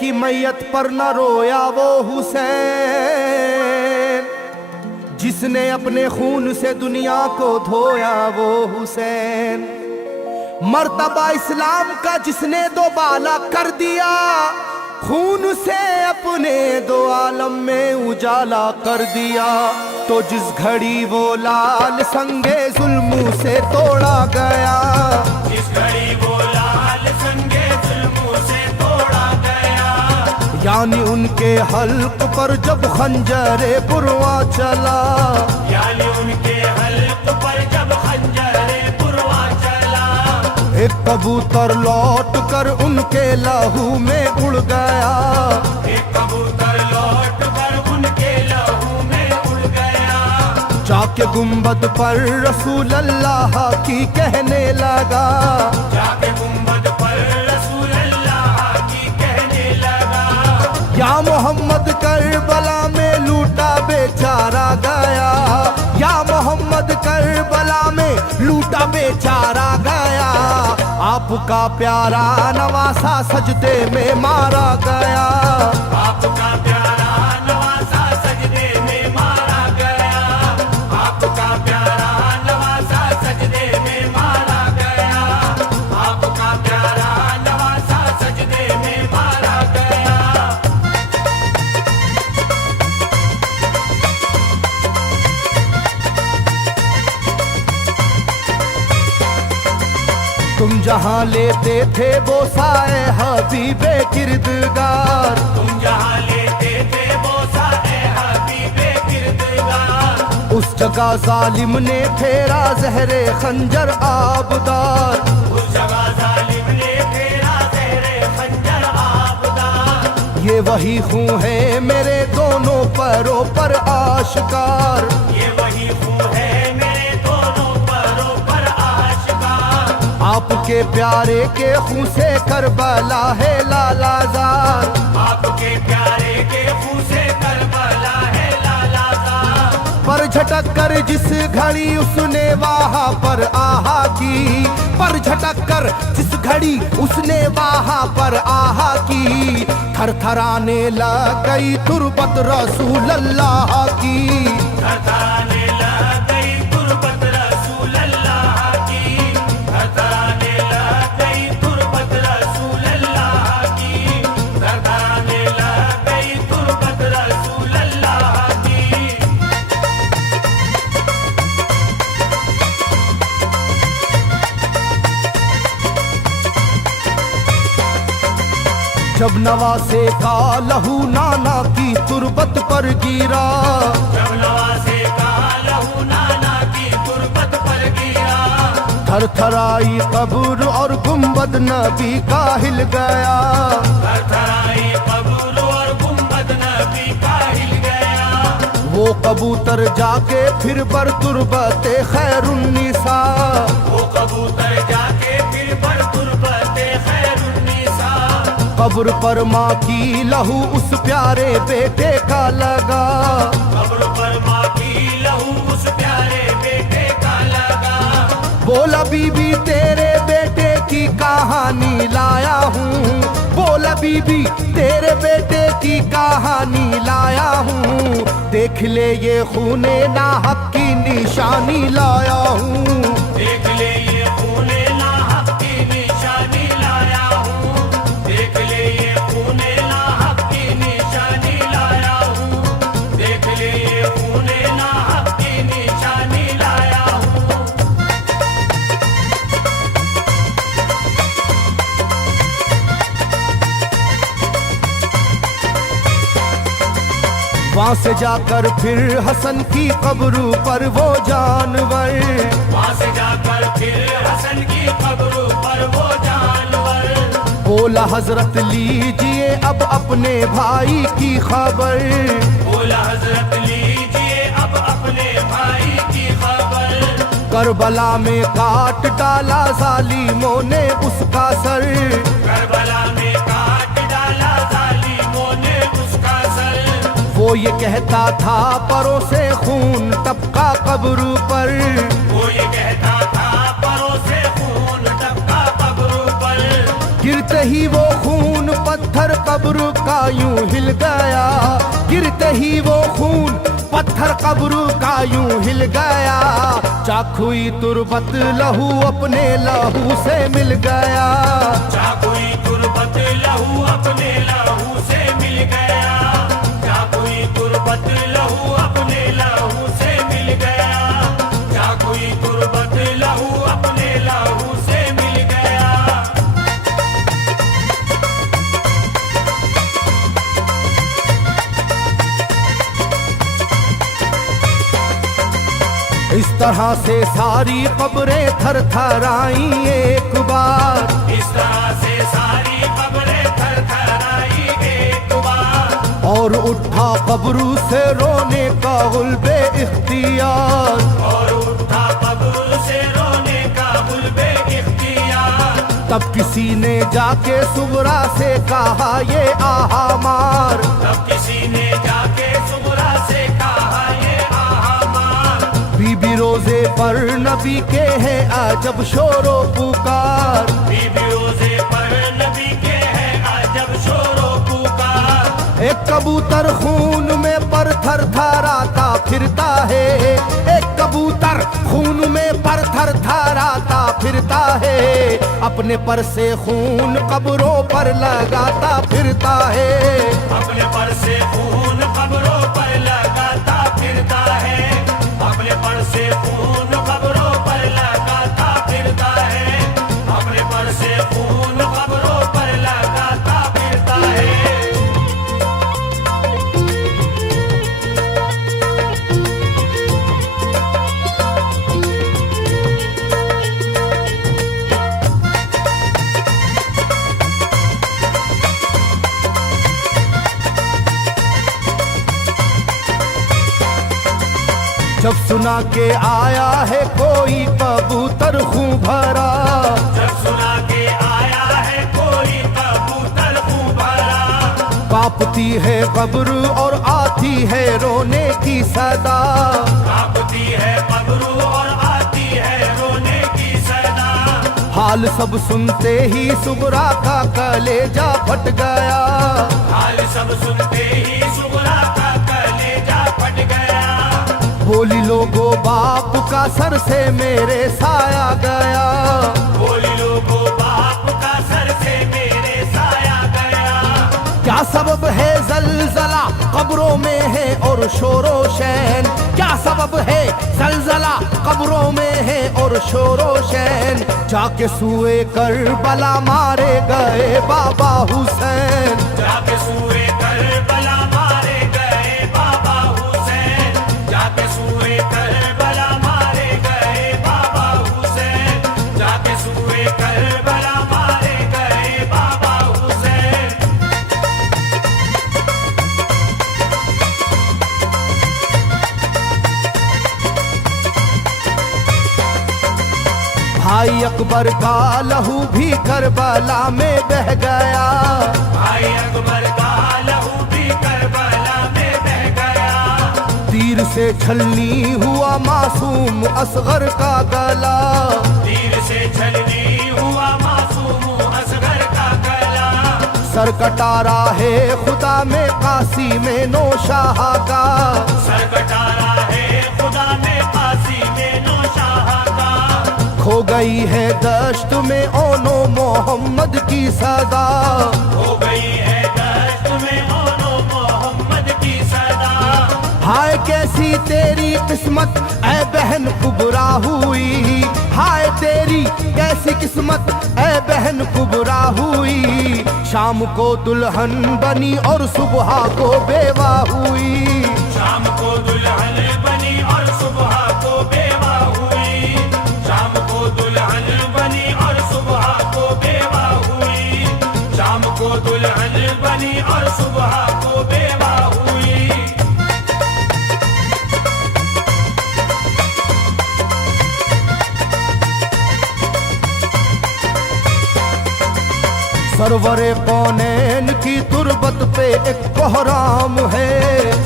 की मैयत पर न रोया वो हुसैन, जिसने अपने खून से दुनिया को धोया वो हुसैन। मर्तबा इस्लाम का जिसने दोबाला कर दिया, खून से अपने दो आलम में उजाला कर दिया। तो जिस घड़ी वो लाल संगे जुल्मों से तोड़ा गया, जिस घड़ी वो लाल संगे जुल्मों से तोड़ा गया, यानी उनके हल्क पर जब खंजरे पुरवा चला, यानी उनके हल्क पर जब खंजरे पुरवा चला, एक कबूतर लौट कर उनके लहू में उड़ गया, एक कबूतर लौट कर उनके लहू में उड़ गया, जाके गुंबद पर रसूल अल्लाह की कहने लगा, जाके गुंबद पर रसूल अल्लाह की कहने लगा, या मोहम्मद करबला में लूटा बेचारा गया, या मोहम्मद करबला में लूटा बेचारा गया। आपका प्यारा नवासा सजदे में मारा गया, आपका प्यारा नवासा सजदे में मारा गया, आपका प्यारा नवासा सजदे में मारा गया, आपका प्यारा नवासा सजदे में मारा गया। तुम जहाँ लेते थे बोसाए हबीबे किरदगार, तुम जहाँ लेते थे बोसा ए हबीबे किरदगार, उस जगह जालिम ने फेरा जहरे खंजर आबदार, उस जगह जालिम ने फेरा ज़हरे खंजर आबदार। ये वही खून है मेरे दोनों पैरों पर आश्कार, ये वही खून है मेरे दोनों पैरों पर आशिकार, आपके प्यारे के खून से करबला है लालाजार, आपके प्यारे के खून से करबला है लालाजार। पर झटक कर जिस घड़ी उसने वहाँ पर आहा की, पर झटक कर जिस घड़ी उसने वहाँ पर आहा की, थरथराने लग गई तुरबत रसूल अल्लाह की, थरथराने लग गई तुरबत रसूल अल्लाह की, थरथराने लग गई तुरबत रसूल अल्लाह की, थरथराने लग गई तुरबत रसूल अल्लाह की। जब नवासे का लहू नाना की तुरबत पर गिरा, जब नवासे का लहू नाना की तुरबत पर गिरा, थरथराई कब्र और गुंबद नबी का हिल गया, थरथराई कब्र और गुंबद नबी का हिल गया, वो कबूतर जाके फिर पर तुरबते खैरुन्निसा, वो कबूतर जाके फिर पर तुरबते खैरुन्निसा, कब्र पर माँ की लहू उस प्यारे बेटे का लगा, कब्र पर माँ की लहू उस प्यारे बेटे का लगा, बोला बीबी तेरे बेटे की कहानी लाया हूँ, बोला बीबी तेरे बेटे की कहानी लाया हूँ, देख ले ये खूने नाहक की निशानी लाया हूँ, देख ले ये खूने नाहक की निशानी लाया हूँ, देख ले ये खूने नाहक की निशानी लाया हूँ, देख ले ये खूने नाहक की निशानी लाया हूँ। वहाँ से जाकर फिर हसन की कब्र पर वो जानवर, वहाँ से जाकर फिर हसन की कब्र पर वो जानवर, बोला हजरत लीजिए अब अपने भाई की खबर, बोला हजरत लीजिए अब अपने भाई की खबर, करबला में काट डाला जालिमों ने उसका सर, करबला में काट डाला जालिमों ने उसका सर, वो ये कहता था परों से खून टपका कब्र पर, वो ये कहता था परों से खून टपका कब्र पर, गिरते गिरते ही वो खून पत्थर कब्र का यूं हिल गया, गिरते ही वो खून पत्थर कब्र का यूं हिल गया। चाकुई तुरबत लहू अपने लहू से मिल गया, चाकुई तुरबत लहू अपने लहू से मिल गया, चाकुई तुरबत लहू अपने लहू से मिल गया, चाकुई तुरबत लहू अपने लहू से मिल गया। इस तरह से सारी कब्रें थर थराई एक बार, इस तरह से सारी कब्रें थर थराई एक बार, और उठा कब्र से रोने का गुल्बे इख्तियार, और उठा कब्र से रोने का गुल्बे इख्तियार। तब किसी ने जाके सुगरा से कहा ये आहा मार, तब किसी ने जाके सुगरा से कहा ये आहा मार। बीबी रोजे पर नबी के हैं अजब शोरो पुकार, बीबी रोजे पर नबी के हैं अजब शोरो पुकार। एक कबूतर खून में पर थर थराता फिरता है, एक कबूतर खून में पर थर थराता फिरता है, अपने पर से खून कब्रों पर लगाता फिरता है, अपने पर से खून कब्रों पर लगाता फिरता है, अपने पर से खून कब्रों पर लगाता फिरता है, अपने पर से खून कब्रों पर लगाता फिरता है। जब सुना के आया है कोई कबूतर खूं भरा, जब सुना के आया है कोई कबूतर खूं भरा, कांपती है कब्र और आती है रोने की सदा, कांपती है कब्र और आती है रोने की सदा। हाल सब सुनते ही सुगरा का कलेजा फट गया, हाल सब सुनते ही सुगरा का कलेजा फट गया। बोली लोगो बाप का सर से मेरे साया गया, बोली लोगो बाप का सर से मेरे साया गया। क्या सबब है जलजला कब्रों में है और शोरो शैन, क्या सबब है जलजला कब्रों में है और शोरो शैन। जाके सुए करबला मारे गए बाबा हुसैन, जाके सूए करबला मारे गए बाबा हुसैन, जाके सूए करबला मारे गए बाबा हुसैन, जाके सूए करबला मारे गए बाबा हुसैन। भाई अकबर का लहू भी करबला में बह गया, भाई अकबर का लहू भी करबला में बह गया। तीर से छलनी हुआ मासूम असगर का गला, तीर से छलनी हुआ मासूम असगर का गला। सर कटा है खुदा में काशी में नौशाह का, सर कटारा है खुदा में काशी में नौशाह का। खो गई है दश्त में ओनो मोहम्मद की सदा, हो गई है दश्त में ओनो मोहम्मद की सदा। हाय कैसी तेरी किस्मत ऐ बहन कुबरा हुई, हाय तेरी कैसी किस्मत ऐ बहन कुबरा हुई। शाम को दुल्हन बनी और सुबह को बेवा हुई, शाम को दुल्हन बनी और सुबह को बेवा हुई, शाम को दुल्हन बनी और सुबह को बेवा हुई, शाम को दुल्हन बनी और सुबह को बेवा हुई। सरवरे कौनैन की तुरबत पे एक कोहराम है,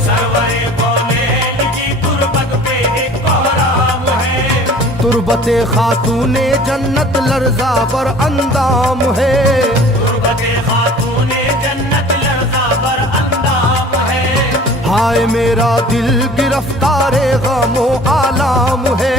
सरवरे कौनैन की तुरबत पे एक कोहराम है। तुरबते खातूने जन्नत लर्जा पर अंदाम है, तुरबत हाय मेरा दिल गिरफ्तारे गमो आलाम है,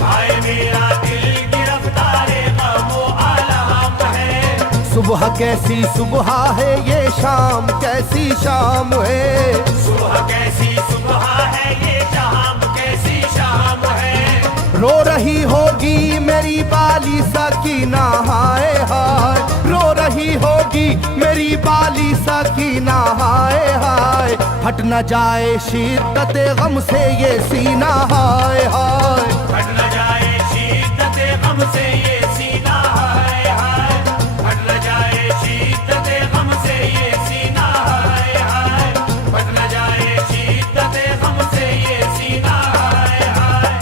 हाय मेरा दिल गिरफ्तारे गमो आलम है। सुबह कैसी सुबह है ये शाम कैसी शाम है, सुबह कैसी सुबह है ये शाम कैसी शाम है। रो रही होगी मेरी बाली सकीना हाय हाय, रो रही होगी मेरी बाली सकीना हाय हाय, हट न जाए शिद्दत गम से ये सीना हाय हाय, हट न जाए शिद्दत गम से ये सीना हाय हाय, हट न जाए शिद्दत गम से ये सीना हाय हाय, हट न जाए शिद्दत गम से ये सीना हाय हाय।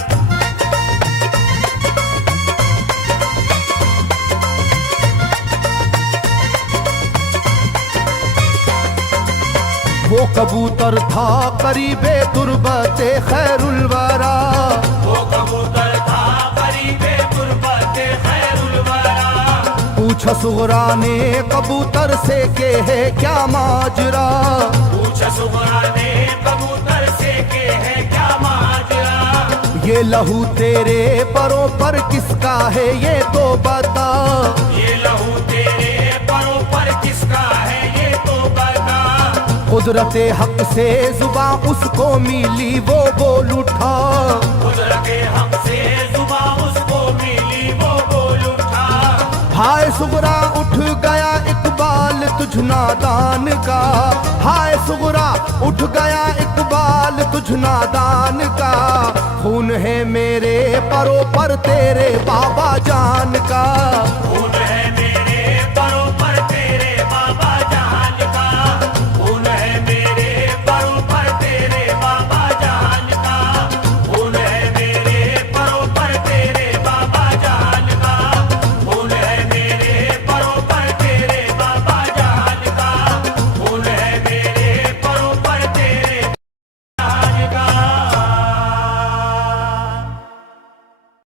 वो कबूतर था करीबे तुरबते खैरुल वरा, वो कबूतर था करीबे तुरबते खैरुल वरा। पूछा सुगरा ने कबूतर से के है क्या माजरा, पूछा सुगरा ने कबूतर से के है क्या माजरा। ये लहू तेरे परों पर किसका है ये तो बता, ये लहू तेरे परों पर किसका है ये तो बता। कुदरते हक से जुबा उसको मिली वो बोल उठा, कुदरते हक से जुबा उसको मिली वो बोल उठा। हाय सुगरा उठ गया इकबाल तुझ नादान का, हाय सुगरा उठ गया इकबाल तुझ नादान का, खून है मेरे परों पर तेरे बाबा जान का, खून है मेरे